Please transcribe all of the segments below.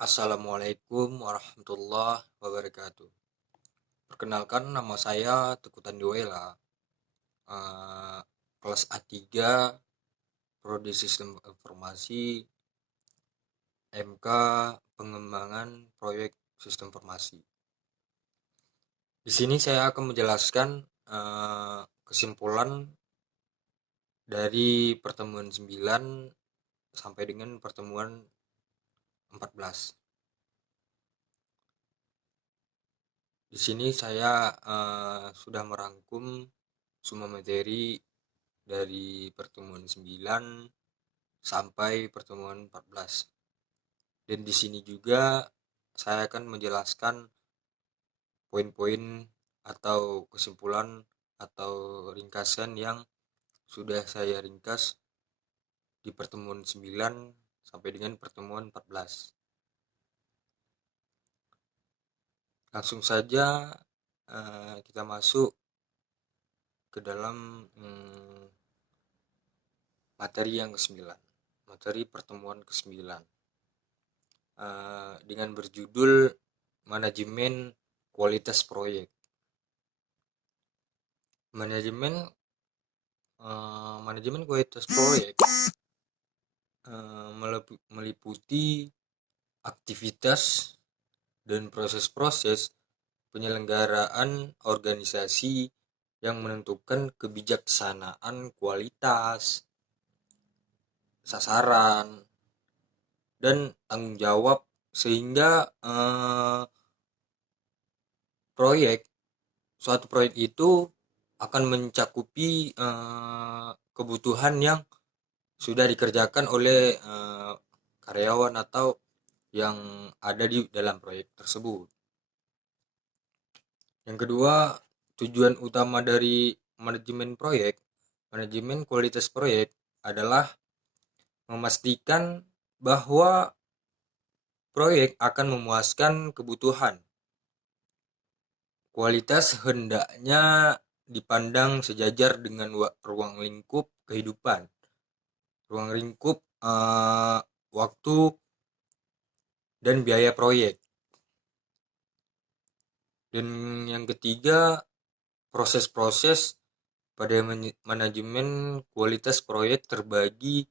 Assalamualaikum warahmatullahi wabarakatuh. Perkenalkan, nama saya Teguh Tandiwela, eh, kelas A3, Prodi Sistem Informasi, MK Pengembangan Proyek Sistem Informasi. Di sini saya akan menjelaskan kesimpulan dari pertemuan 9 sampai dengan pertemuan 14. Di sini saya sudah merangkum semua materi dari pertemuan 9 sampai pertemuan 14. Dan di sini juga saya akan menjelaskan poin-poin atau kesimpulan atau ringkasan yang sudah saya ringkas di pertemuan 9 sampai dengan pertemuan 14. Langsung saja kita masuk ke dalam materi yang ke-9. Materi pertemuan ke-9. Dengan berjudul Manajemen Kualitas Proyek. Manajemen kualitas proyek meliputi aktivitas dan proses-proses penyelenggaraan organisasi yang menentukan kebijaksanaan kualitas, sasaran, dan tanggung jawab sehingga suatu proyek itu akan mencakupi kebutuhan yang sudah dikerjakan oleh karyawan atau yang ada di dalam proyek tersebut. Yang kedua, tujuan utama dari manajemen kualitas proyek adalah memastikan bahwa proyek akan memuaskan kebutuhan. Kualitas hendaknya dipandang sejajar dengan ruang lingkup kehidupan, ruang lingkup waktu dan biaya proyek. Dan yang ketiga, proses-proses pada manajemen kualitas proyek terbagi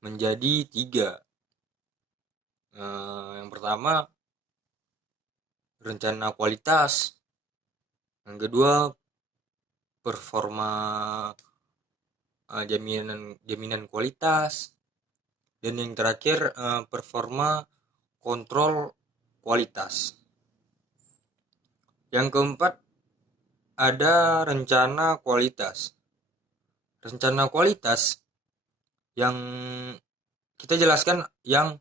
menjadi 3. Yang pertama, rencana kualitas. Yang kedua, performa jaminan kualitas. Dan yang terakhir, performa kontrol kualitas. Yang keempat, ada rencana kualitas. Rencana kualitas yang kita jelaskan yang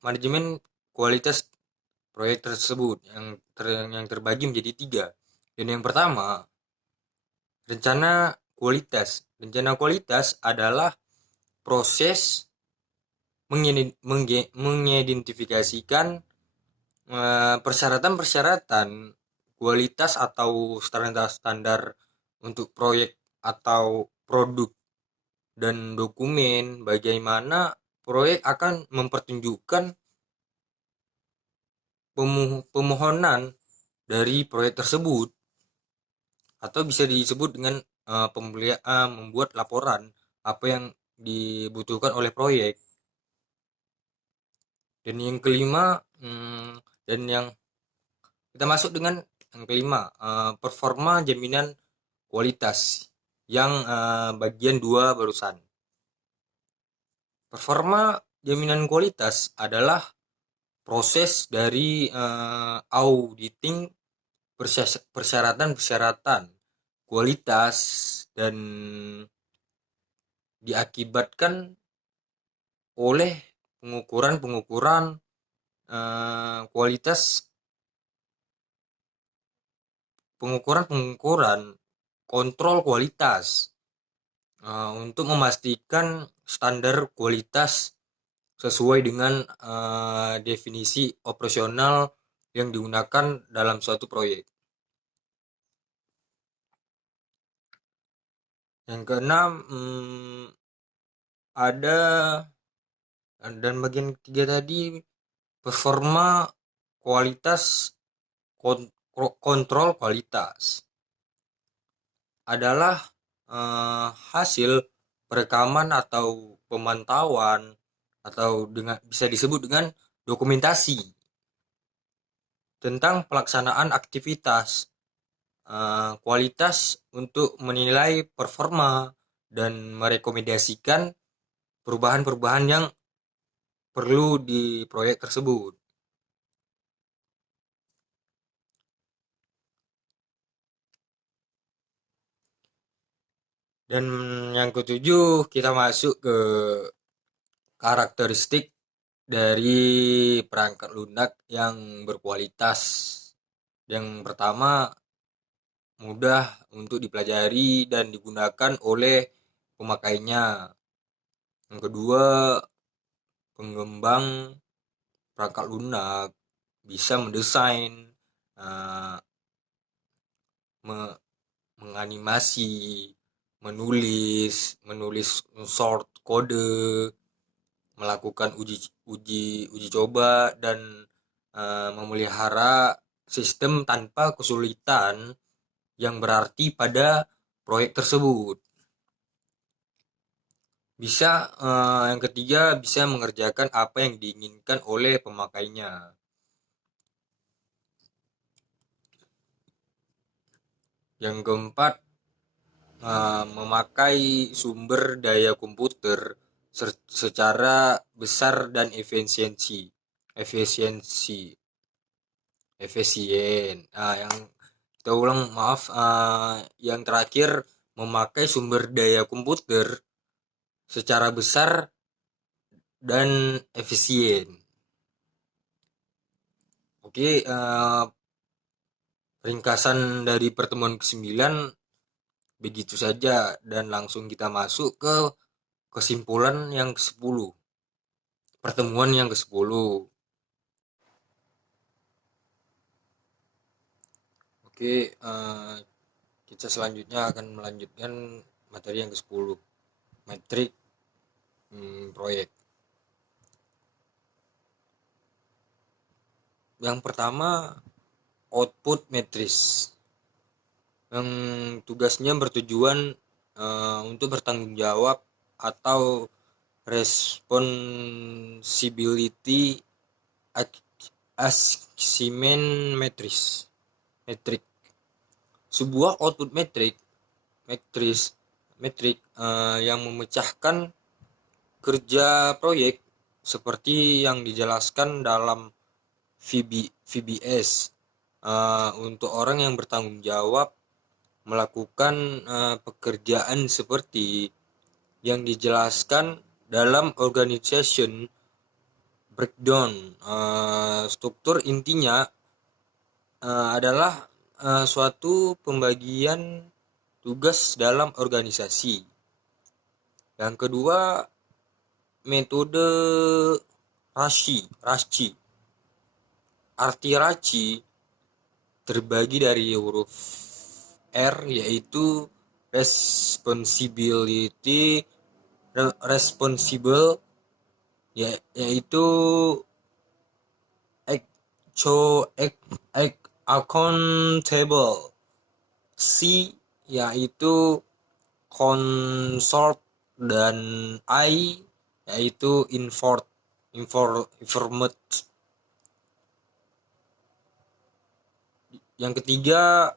manajemen kualitas proyek tersebut yang terbagi menjadi 3. Dan yang pertama, rencana kualitas. Rencana kualitas adalah proses mengidentifikasikan persyaratan-persyaratan kualitas atau standar-standar untuk proyek atau produk dan dokumen bagaimana proyek akan mempertunjukkan pemohonan dari proyek tersebut, atau bisa disebut dengan membuat laporan apa yang dibutuhkan oleh proyek. Dan yang kelima, dan yang kita masuk dengan yang kelima, performa jaminan kualitas yang bagian 2 barusan. Performa jaminan kualitas adalah proses dari auditing persyaratan kualitas dan diakibatkan oleh pengukuran kualitas, pengukuran kontrol kualitas untuk memastikan standar kualitas sesuai dengan definisi operasional yang digunakan dalam suatu proyek. Yang keenam, ada Dan bagian ketiga tadi, performa, kualitas, kontrol kualitas adalah hasil perekaman atau pemantauan atau dengan bisa disebut dengan dokumentasi tentang pelaksanaan aktivitas kualitas untuk menilai performa dan merekomendasikan perubahan-perubahan yang perlu di proyek tersebut. Dan yang ketujuh, kita masuk ke karakteristik dari perangkat lunak yang berkualitas. Yang pertama, mudah untuk dipelajari dan digunakan oleh pemakainya. Yang kedua, pengembang perangkat lunak bisa mendesain, uh, menganimasi, menulis short kode, melakukan uji coba, dan memelihara sistem tanpa kesulitan yang berarti pada proyek tersebut. Bisa yang ketiga, bisa mengerjakan apa yang diinginkan oleh pemakainya. Yang keempat, memakai sumber daya komputer secara besar dan efisien. Yang kita ulang, maaf, yang terakhir, memakai sumber daya komputer secara besar dan efisien. Oke, ringkasan dari pertemuan ke-9 begitu saja, dan langsung kita masuk ke kesimpulan yang ke-10. Pertemuan yang ke-10. Oke, kita selanjutnya akan melanjutkan materi yang ke-10, metrik proyek. Yang pertama, output matrix, yang tugasnya bertujuan untuk bertanggung jawab atau responsibility assignment metrik. Sebuah output metrik yang memecahkan kerja proyek seperti yang dijelaskan dalam VBS, untuk orang yang bertanggung jawab melakukan pekerjaan seperti yang dijelaskan dalam organization breakdown. Struktur intinya adalah suatu pembagian tugas dalam organisasi. Yang kedua, metode RACI. Arti RACI terbagi dari huruf R, yaitu responsible, yaitu accountable. C yaitu consort, dan I yaitu informed. Yang ketiga,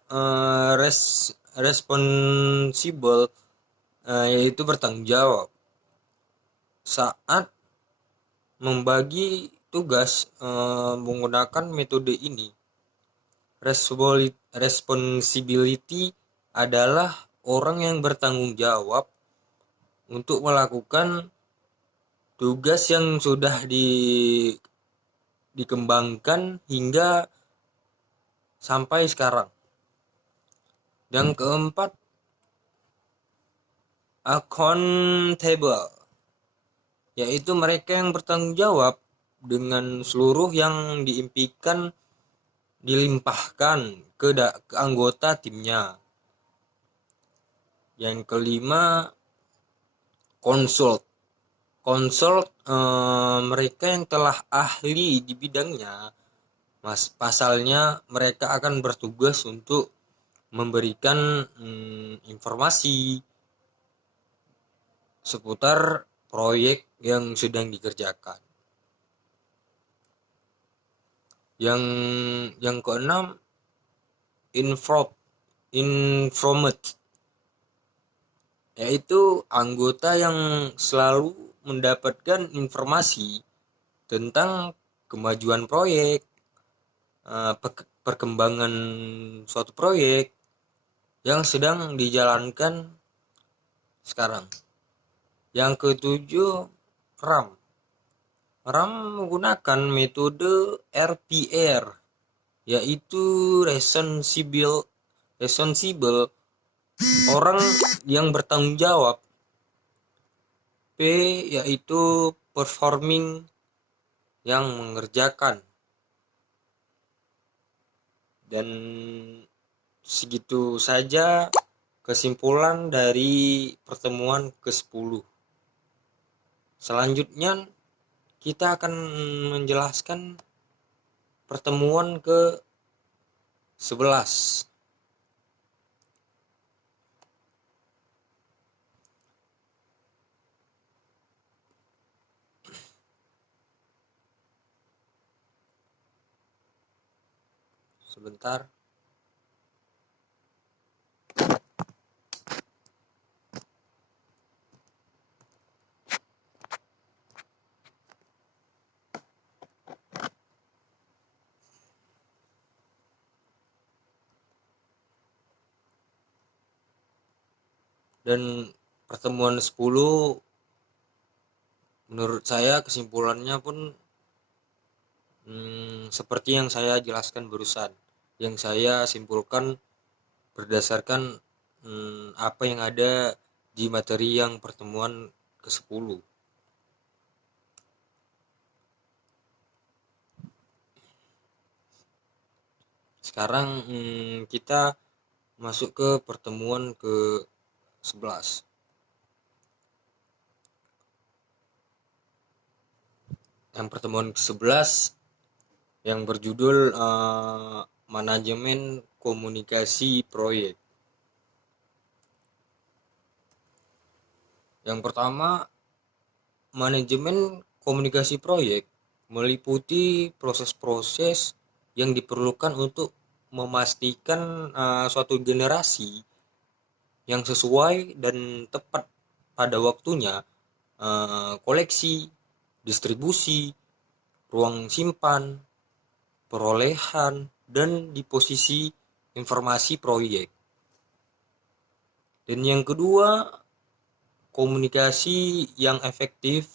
responsible, yaitu bertanggung jawab. Saat membagi tugas menggunakan metode ini, responsibility adalah orang yang bertanggung jawab untuk melakukan tugas yang sudah dikembangkan hingga sampai sekarang. Yang keempat, accountable, yaitu mereka yang bertanggung jawab dengan seluruh yang diimpikan dilimpahkan ke anggota timnya. Yang kelima, konsult mereka yang telah ahli di bidangnya. Pasalnya mereka akan bertugas untuk memberikan informasi seputar proyek yang sedang dikerjakan. Yang keenam, informed, yaitu anggota yang selalu mendapatkan informasi tentang kemajuan proyek, perkembangan suatu proyek yang sedang dijalankan sekarang. Yang ketujuh, RAM. RAM menggunakan metode RPR, yaitu responsible orang yang bertanggung jawab. P yaitu performing, yang mengerjakan. Dan segitu saja kesimpulan dari pertemuan ke-10. Selanjutnya kita akan menjelaskan pertemuan ke-11. Sebentar. Dan pertemuan 10 menurut saya kesimpulannya pun seperti yang saya jelaskan barusan, yang saya simpulkan berdasarkan apa yang ada di materi yang pertemuan ke-10. Sekarang kita masuk ke pertemuan ke-11. Yang pertemuan ke-11 yang berjudul manajemen komunikasi proyek. Yang pertama, manajemen komunikasi proyek meliputi proses-proses yang diperlukan untuk memastikan suatu generasi yang sesuai dan tepat pada waktunya, koleksi, distribusi, ruang simpan, perolehan, dan di posisi informasi proyek. Dan yang kedua, komunikasi yang efektif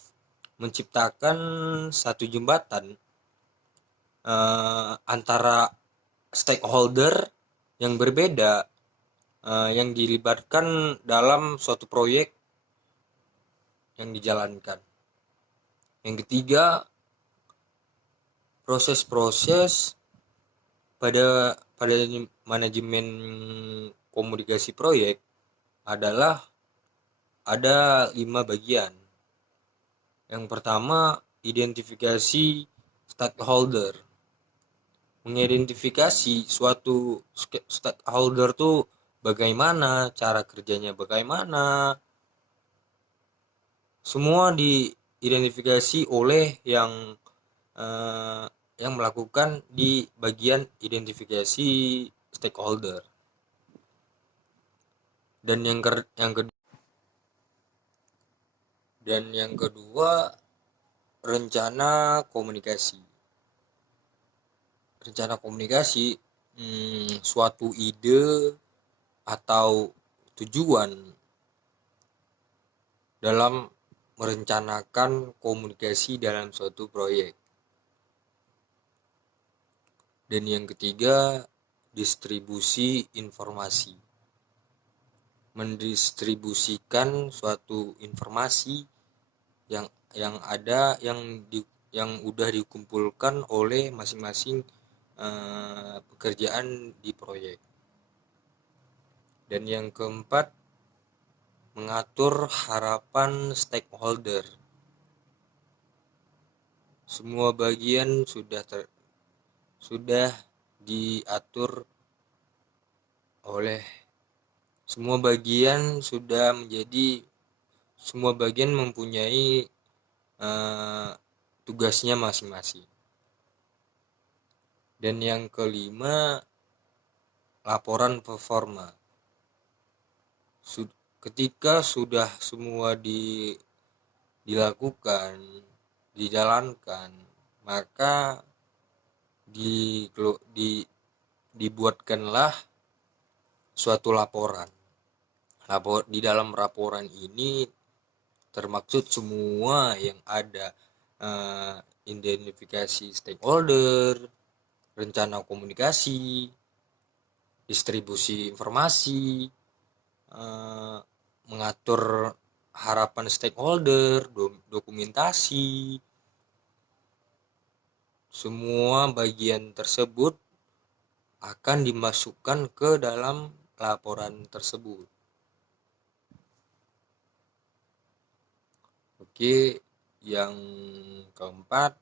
menciptakan satu jembatan antara stakeholder yang berbeda yang dilibatkan dalam suatu proyek yang dijalankan. Yang ketiga, proses-proses pada manajemen komunikasi proyek adalah ada 5 bagian. Yang pertama, identifikasi stakeholder. Mengidentifikasi suatu stakeholder tuh bagaimana, cara kerjanya bagaimana, semua diidentifikasi oleh yang melakukan di bagian identifikasi stakeholder. Dan yang kedua, rencana komunikasi. Rencana komunikasi suatu ide atau tujuan dalam merencanakan komunikasi dalam suatu proyek. Dan yang ketiga, distribusi informasi. Mendistribusikan suatu informasi yang ada yang udah dikumpulkan oleh masing-masing pekerjaan di proyek. Dan yang keempat, mengatur harapan stakeholder. semua bagian sudah diatur oleh semua bagian semua bagian mempunyai tugasnya masing-masing. Dan yang kelima, laporan performa. Ketika sudah semua dilakukan, dijalankan, maka dibuatkanlah suatu laporan. Di dalam laporan ini termaksud semua yang ada, identifikasi stakeholder, rencana komunikasi, distribusi informasi, mengatur harapan stakeholder, dokumentasi. Semua bagian tersebut akan dimasukkan ke dalam laporan tersebut. Oke, yang keempat,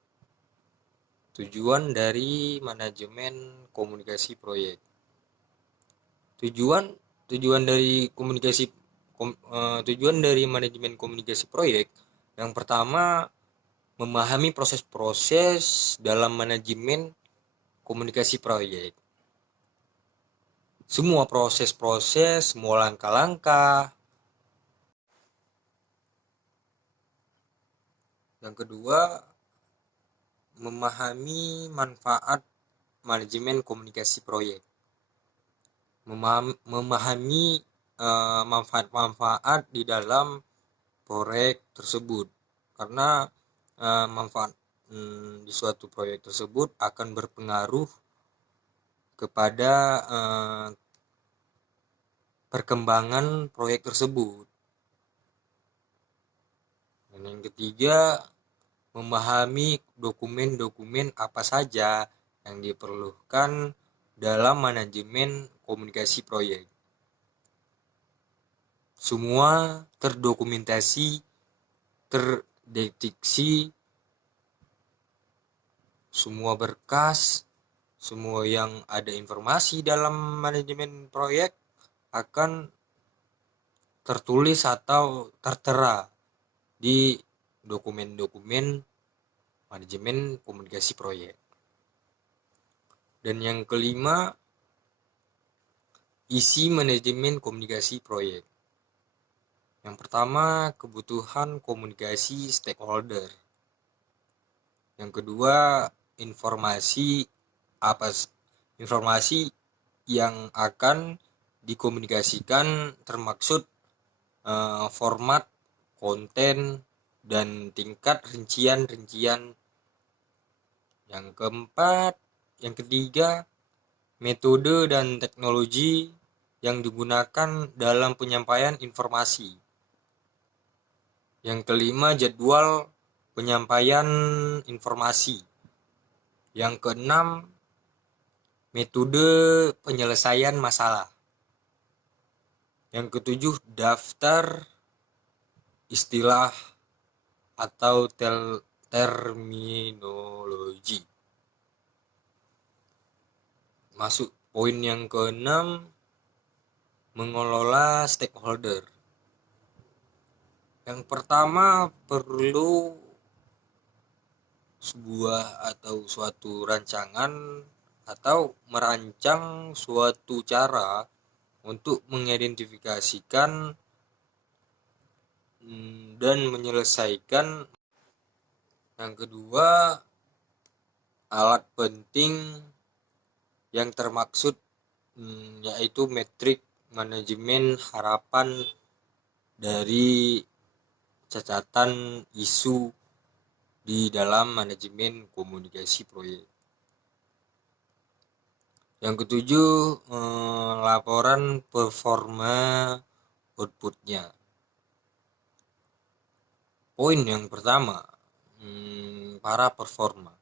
tujuan dari manajemen komunikasi proyek. Tujuan dari manajemen komunikasi proyek, yang pertama, memahami proses-proses dalam manajemen komunikasi proyek. Semua proses-proses, semua langkah-langkah. Yang kedua, memahami manfaat manajemen komunikasi proyek. Memahami manfaat-manfaat di dalam proyek tersebut, karena manfaat di suatu proyek tersebut akan berpengaruh kepada perkembangan proyek tersebut. Dan yang ketiga, memahami dokumen-dokumen apa saja yang diperlukan dalam manajemen komunikasi proyek. Semua terdokumentasi, terdeteksi, semua berkas, semua yang ada informasi dalam manajemen proyek akan tertulis atau tertera di dokumen-dokumen manajemen komunikasi proyek. Dan yang kelima, isi manajemen komunikasi proyek. Yang pertama, kebutuhan komunikasi stakeholder. Yang kedua, informasi yang akan dikomunikasikan, termaksud format, konten, dan tingkat rincian. Yang ketiga, metode dan teknologi yang digunakan dalam penyampaian informasi. Yang kelima, jadwal penyampaian informasi. Yang keenam, metode penyelesaian masalah. Yang ketujuh, daftar istilah atau terminologi. Masuk poin yang keenam, mengelola stakeholder. Yang pertama, perlu suatu rancangan atau merancang suatu cara untuk mengidentifikasikan dan menyelesaikan. Yang kedua, alat penting yang termaksud yaitu metrik manajemen harapan dari catatan isu di dalam manajemen komunikasi proyek. Yang ketujuh, laporan performa outputnya. Poin yang pertama, para performa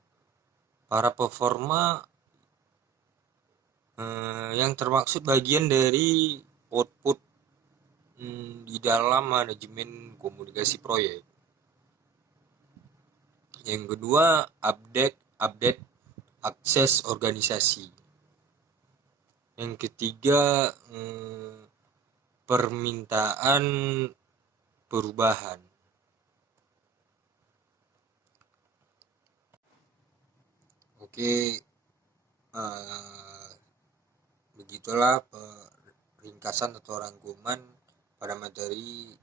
yang termaksud bagian dari output di dalam manajemen komunikasi proyek. Yang kedua, update akses organisasi. Yang ketiga, permintaan perubahan. Oke, begitulah ringkasan atau rangkuman pada materi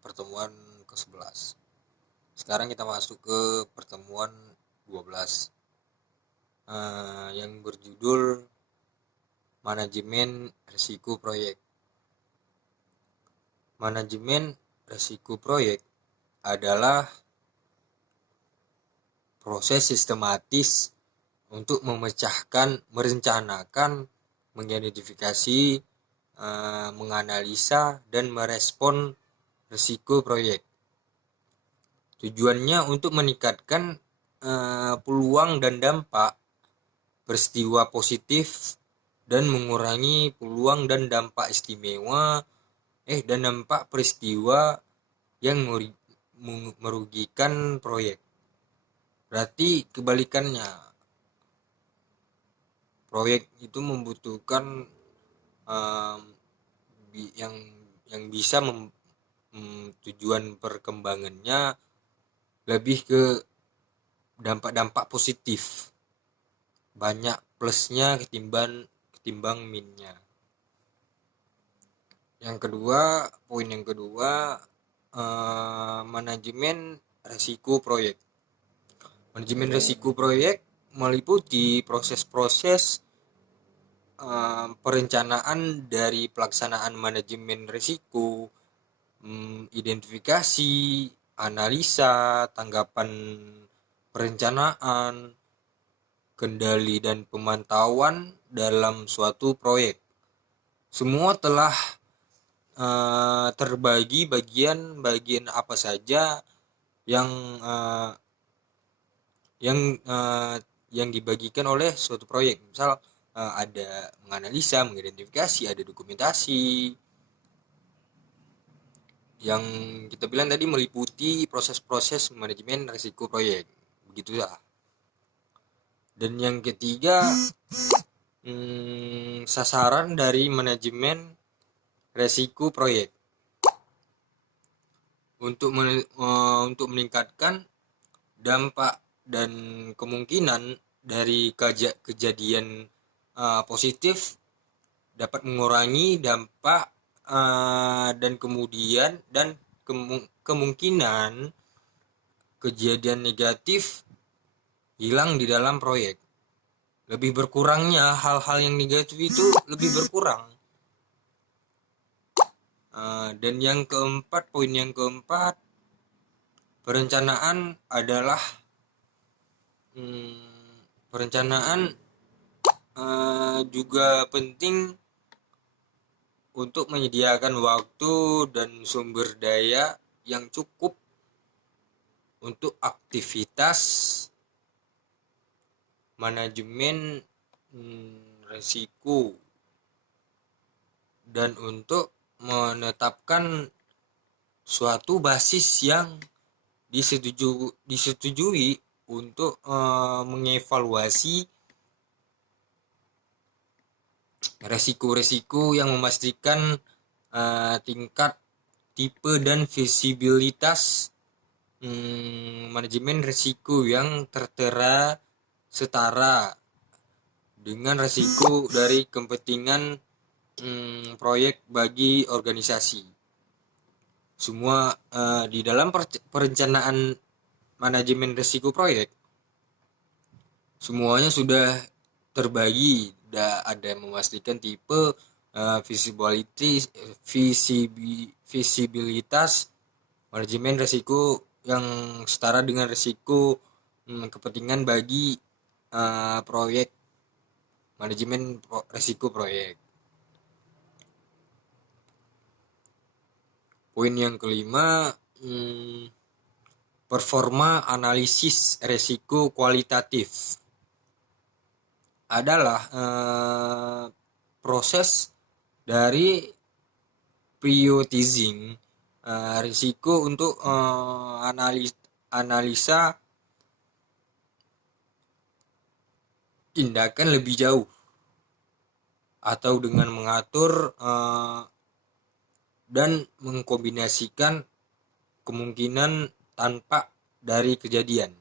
pertemuan ke-11. Sekarang kita masuk ke pertemuan 12 yang berjudul manajemen risiko proyek. Manajemen risiko proyek adalah proses sistematis untuk merencanakan, mengidentifikasi, menganalisa, dan merespon risiko proyek. Tujuannya untuk meningkatkan peluang dan dampak peristiwa positif dan mengurangi peluang dan dampak istimewa dan dampak peristiwa yang merugikan proyek. Berarti kebalikannya, proyek itu membutuhkan yang bisa tujuan perkembangannya lebih ke dampak-dampak positif, banyak plusnya ketimbang minusnya. Poin yang kedua, manajemen risiko proyek. Manajemen risiko proyek meliputi proses-proses perencanaan dari pelaksanaan manajemen risiko, identifikasi, analisa, tanggapan perencanaan, kendali dan pemantauan dalam suatu proyek. Semua telah terbagi bagian apa saja yang dibagikan oleh suatu proyek. Misal ada menganalisa, mengidentifikasi, ada dokumentasi. Yang kita bilang tadi meliputi proses-proses manajemen risiko proyek. Begitulah. Dan yang ketiga, sasaran dari manajemen risiko proyek. Untuk meningkatkan dampak dan kemungkinan dari kejadian positif, dapat mengurangi dampak dan kemungkinan kejadian negatif hilang di dalam proyek. Lebih berkurangnya hal-hal yang negatif itu lebih berkurang. Dan poin yang keempat, perencanaan adalah juga penting untuk menyediakan waktu dan sumber daya yang cukup untuk aktivitas manajemen risiko dan untuk menetapkan suatu basis yang disetujui untuk mengevaluasi resiko-resiko yang memastikan tingkat, tipe, dan visibilitas manajemen risiko yang tertera setara dengan risiko dari kepentingan proyek bagi organisasi. Semua di dalam perencanaan manajemen risiko proyek, semuanya sudah terbagi. Ada memastikan tipe, visibilitas manajemen risiko yang setara dengan risiko kepentingan bagi proyek, manajemen risiko proyek. Poin yang kelima, performa analisis risiko kualitatif adalah proses dari prioritizing risiko untuk analisa tindakan lebih jauh atau dengan mengatur dan mengkombinasikan kemungkinan tanpa dari kejadian.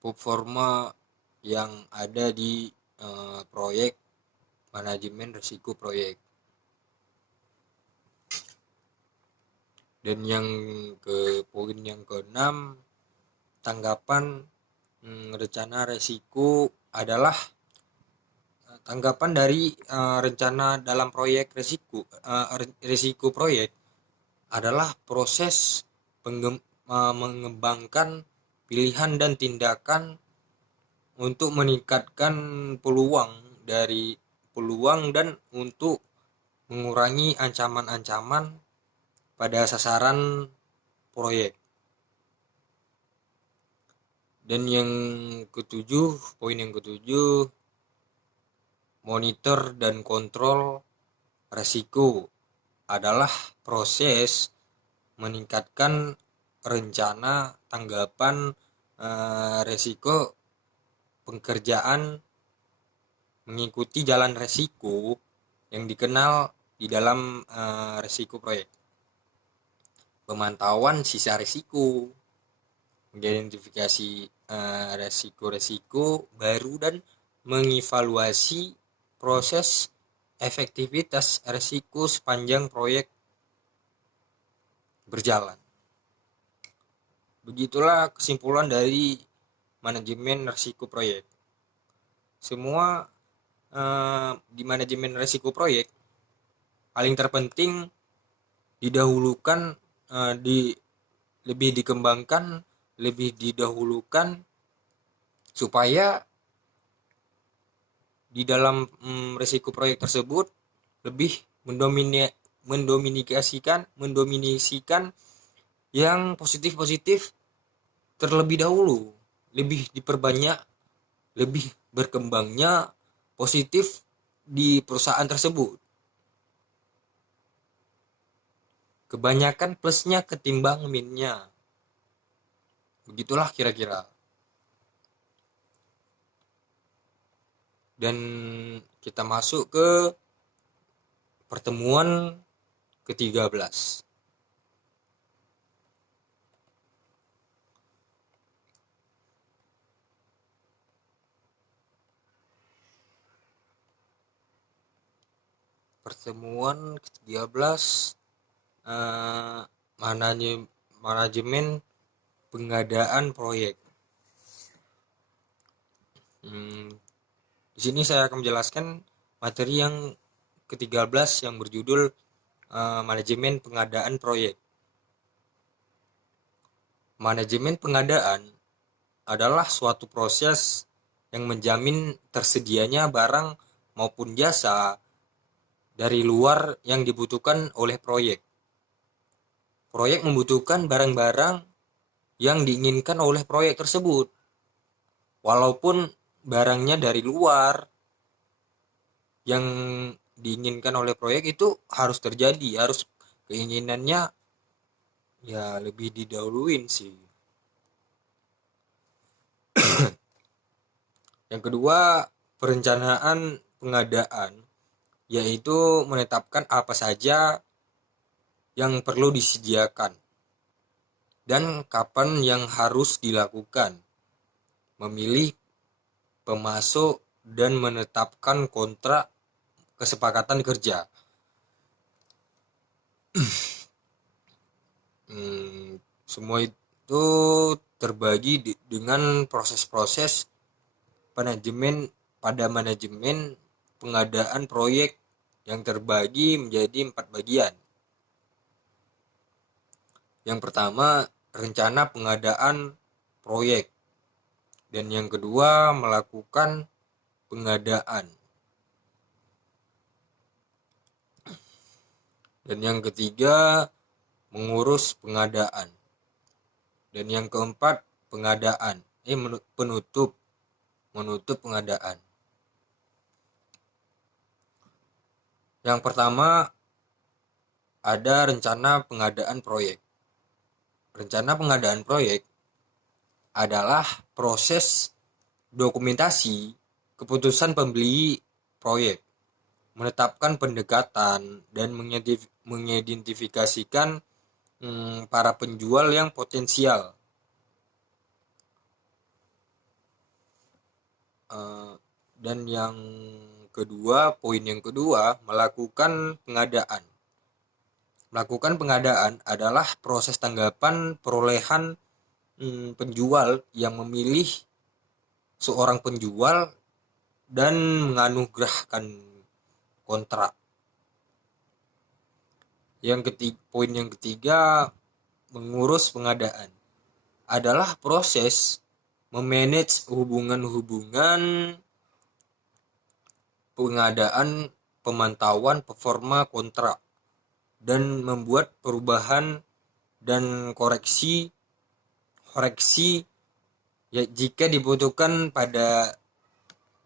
Performa yang ada di proyek, manajemen risiko proyek. Dan yang poin yang keenam, tanggapan rencana risiko adalah tanggapan dari rencana dalam proyek risiko proyek adalah proses mengembangkan pilihan dan tindakan untuk meningkatkan peluang dan untuk mengurangi ancaman-ancaman pada sasaran proyek. Dan yang ketujuh, poin yang ketujuh, monitor dan kontrol risiko adalah proses meningkatkan rencana tanggapan risiko pekerjaan mengikuti jalan risiko yang dikenal di dalam risiko proyek. Pemantauan sisa risiko, mengidentifikasi risiko-risiko baru dan mengevaluasi proses efektivitas risiko sepanjang proyek berjalan. Begitulah kesimpulan dari manajemen risiko proyek. Semua di manajemen risiko proyek paling terpenting didahulukan, lebih dikembangkan, lebih didahulukan supaya di dalam risiko proyek tersebut lebih mendominasikan yang positif terlebih dahulu, lebih diperbanyak, lebih berkembangnya positif di perusahaan tersebut. Kebanyakan plusnya ketimbang minusnya. Begitulah kira-kira. Dan kita masuk ke pertemuan ke-13. Pertemuan ke-13 manajemen pengadaan proyek. Di sini saya akan menjelaskan materi yang ke-13 yang berjudul manajemen pengadaan proyek. Manajemen pengadaan adalah suatu proses yang menjamin tersedianya barang maupun jasa dari luar yang dibutuhkan oleh proyek. Proyek membutuhkan barang-barang yang diinginkan oleh proyek tersebut. Walaupun barangnya dari luar, yang diinginkan oleh proyek itu harus terjadi, harus keinginannya ya lebih didahuluin sih. Yang kedua, perencanaan pengadaan, yaitu menetapkan apa saja yang perlu disediakan dan kapan yang harus dilakukan, memilih pemasok dan menetapkan kontrak kesepakatan kerja. Semua itu terbagi dengan proses-proses manajemen pengadaan proyek yang terbagi menjadi 4 bagian. Yang pertama, rencana pengadaan proyek. Dan yang kedua, melakukan pengadaan. Dan yang ketiga, mengurus pengadaan. Dan yang keempat, menutup pengadaan. Yang pertama, ada rencana pengadaan proyek. Rencana pengadaan proyek adalah proses dokumentasi keputusan pembeli proyek, menetapkan pendekatan, dan mengidentifikasikan para penjual yang potensial. Dan yang kedua, poin yang kedua, melakukan pengadaan. Melakukan pengadaan adalah proses tanggapan perolehan penjual yang memilih seorang penjual dan menganugerahkan kontrak. Poin yang ketiga, mengurus pengadaan adalah proses memanage hubungan-hubungan pengadaan, pemantauan performa kontrak, dan membuat perubahan dan koreksi ya, jika dibutuhkan pada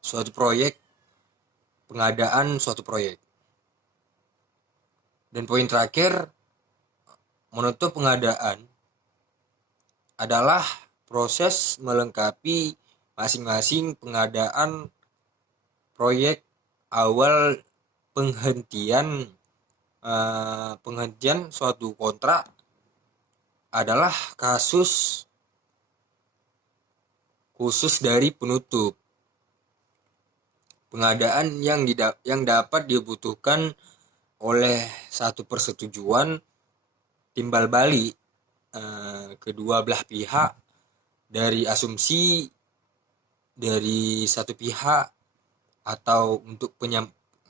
suatu proyek, pengadaan suatu proyek. Dan poin terakhir, menutup pengadaan adalah proses melengkapi masing-masing pengadaan proyek awal penghentian suatu kontrak adalah kasus khusus dari penutup pengadaan yang dapat dibutuhkan oleh satu persetujuan timbal balik kedua belah pihak dari asumsi dari satu pihak atau untuk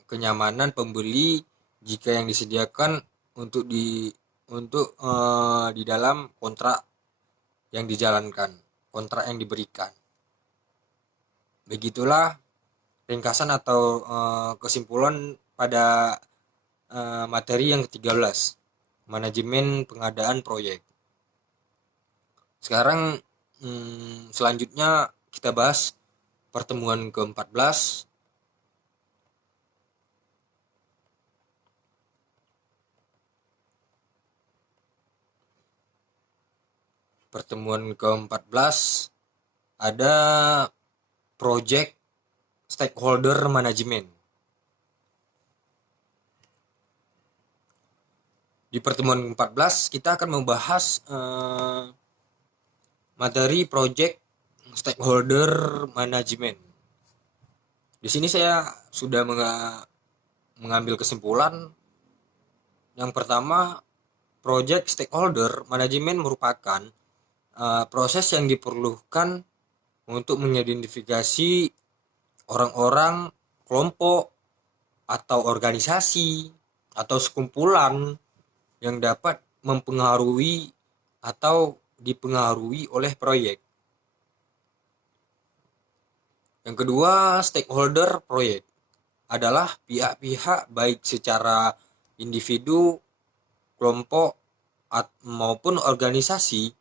kenyamanan pembeli jika yang disediakan untuk di dalam kontrak yang dijalankan, kontrak yang diberikan. Begitulah ringkasan atau kesimpulan pada materi yang ke-13, manajemen pengadaan proyek. Sekarang selanjutnya kita bahas pertemuan ke-14. Pertemuan ke-14 ada project stakeholder management. Di pertemuan ke-14 kita akan membahas materi project stakeholder management. Di sini saya sudah mengambil kesimpulan. Yang pertama, project stakeholder management merupakan proses yang diperlukan untuk mengidentifikasi orang-orang, kelompok, atau organisasi, atau sekumpulan yang dapat mempengaruhi atau dipengaruhi oleh proyek. Yang kedua, stakeholder proyek adalah pihak-pihak baik secara individu, kelompok, maupun organisasi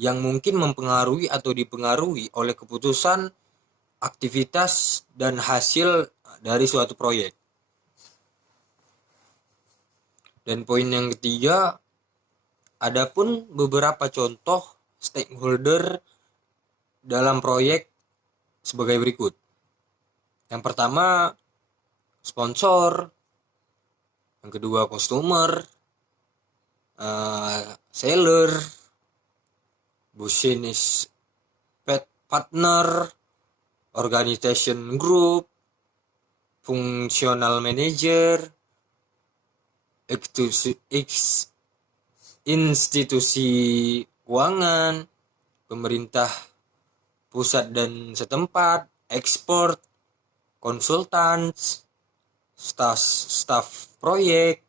yang mungkin mempengaruhi atau dipengaruhi oleh keputusan, aktivitas, dan hasil dari suatu proyek. Dan poin yang ketiga, adapun beberapa contoh stakeholder dalam proyek sebagai berikut. Yang pertama, sponsor. Yang kedua, customer, seller, business partner, organization group, functional manager, institusi keuangan, pemerintah pusat dan setempat, ekspor, konsultan, staf proyek,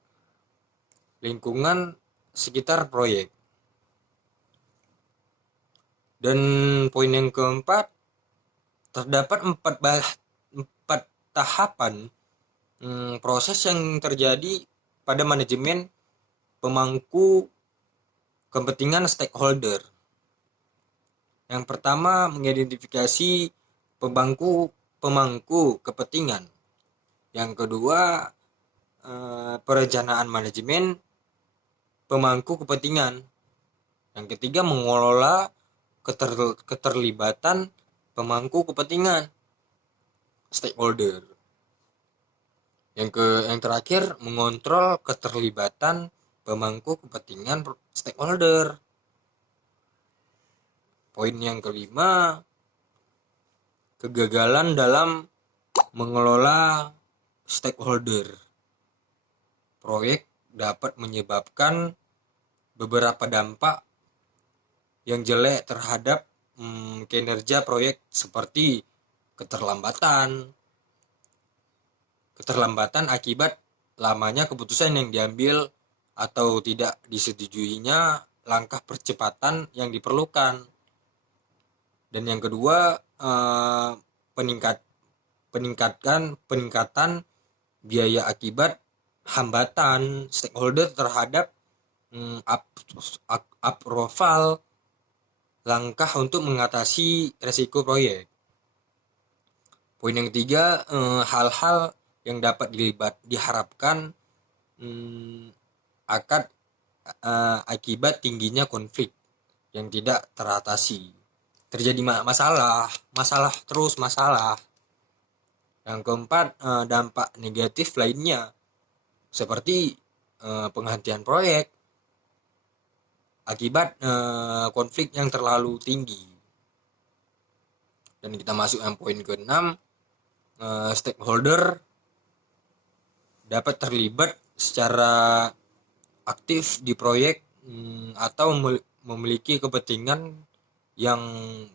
lingkungan sekitar proyek. Dan poin yang keempat, terdapat empat tahapan proses yang terjadi pada manajemen pemangku kepentingan stakeholder. Yang pertama, mengidentifikasi pemangku kepentingan. Yang kedua, perencanaan manajemen pemangku kepentingan. Yang ketiga, mengelola keterlibatan pemangku kepentingan stakeholder. Yang terakhir, mengontrol keterlibatan pemangku kepentingan stakeholder. Poin yang kelima, kegagalan dalam mengelola stakeholder. Proyek dapat menyebabkan beberapa dampak yang jelek terhadap kinerja proyek, seperti keterlambatan akibat lamanya keputusan yang diambil atau tidak disetujuinya langkah percepatan yang diperlukan. Dan yang kedua, peningkatan biaya akibat hambatan stakeholder terhadap approval langkah untuk mengatasi resiko proyek. Poin yang ketiga, hal-hal yang dapat diharapkan akibat tingginya konflik yang tidak teratasi. Terjadi masalah. Yang keempat, dampak negatif lainnya seperti penghentian proyek akibat konflik yang terlalu tinggi. Dan kita masuk yang poin ke-6, stakeholder dapat terlibat secara aktif di proyek atau memiliki kepentingan yang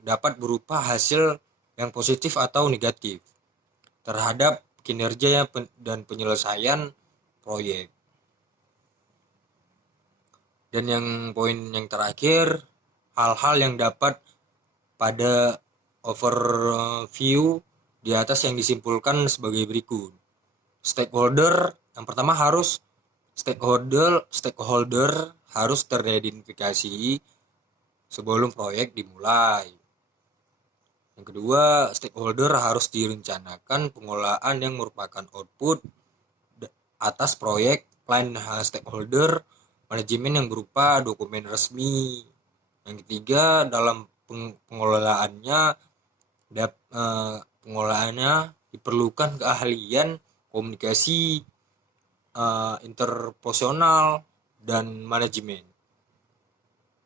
dapat berupa hasil yang positif atau negatif terhadap kinerja dan penyelesaian proyek. Dan yang poin yang terakhir, hal-hal yang dapat pada overview di atas yang disimpulkan sebagai berikut. Yang pertama stakeholder harus teridentifikasi sebelum proyek dimulai. Yang kedua, stakeholder harus direncanakan pengelolaan yang merupakan output atas proyek plan stakeholder manajemen yang berupa dokumen resmi. Yang ketiga, dalam pengelolaannya diperlukan keahlian komunikasi interpersonal dan manajemen.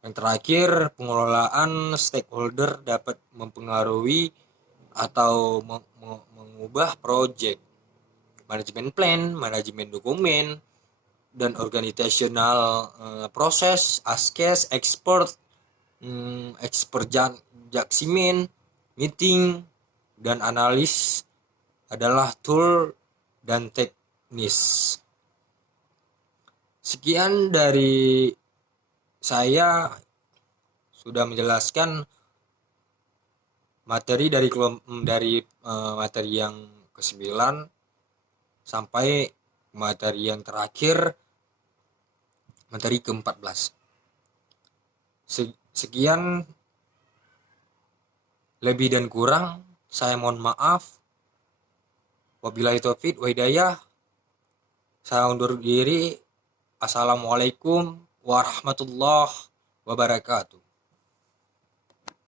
Yang terakhir, pengelolaan stakeholder dapat mempengaruhi atau mengubah proyek, manajemen plan, manajemen dokumen, dan organizational proses, ASKES, expert judgment, meeting, dan analis adalah tool dan teknis. Sekian dari saya, sudah menjelaskan materi dari materi yang ke-9 sampai materi yang terakhir, materi ke-14. Sekian, lebih dan kurang saya mohon maaf. Wabillahi taufiq wa hidayah. Saya undur diri. Assalamualaikum warahmatullahi wabarakatuh.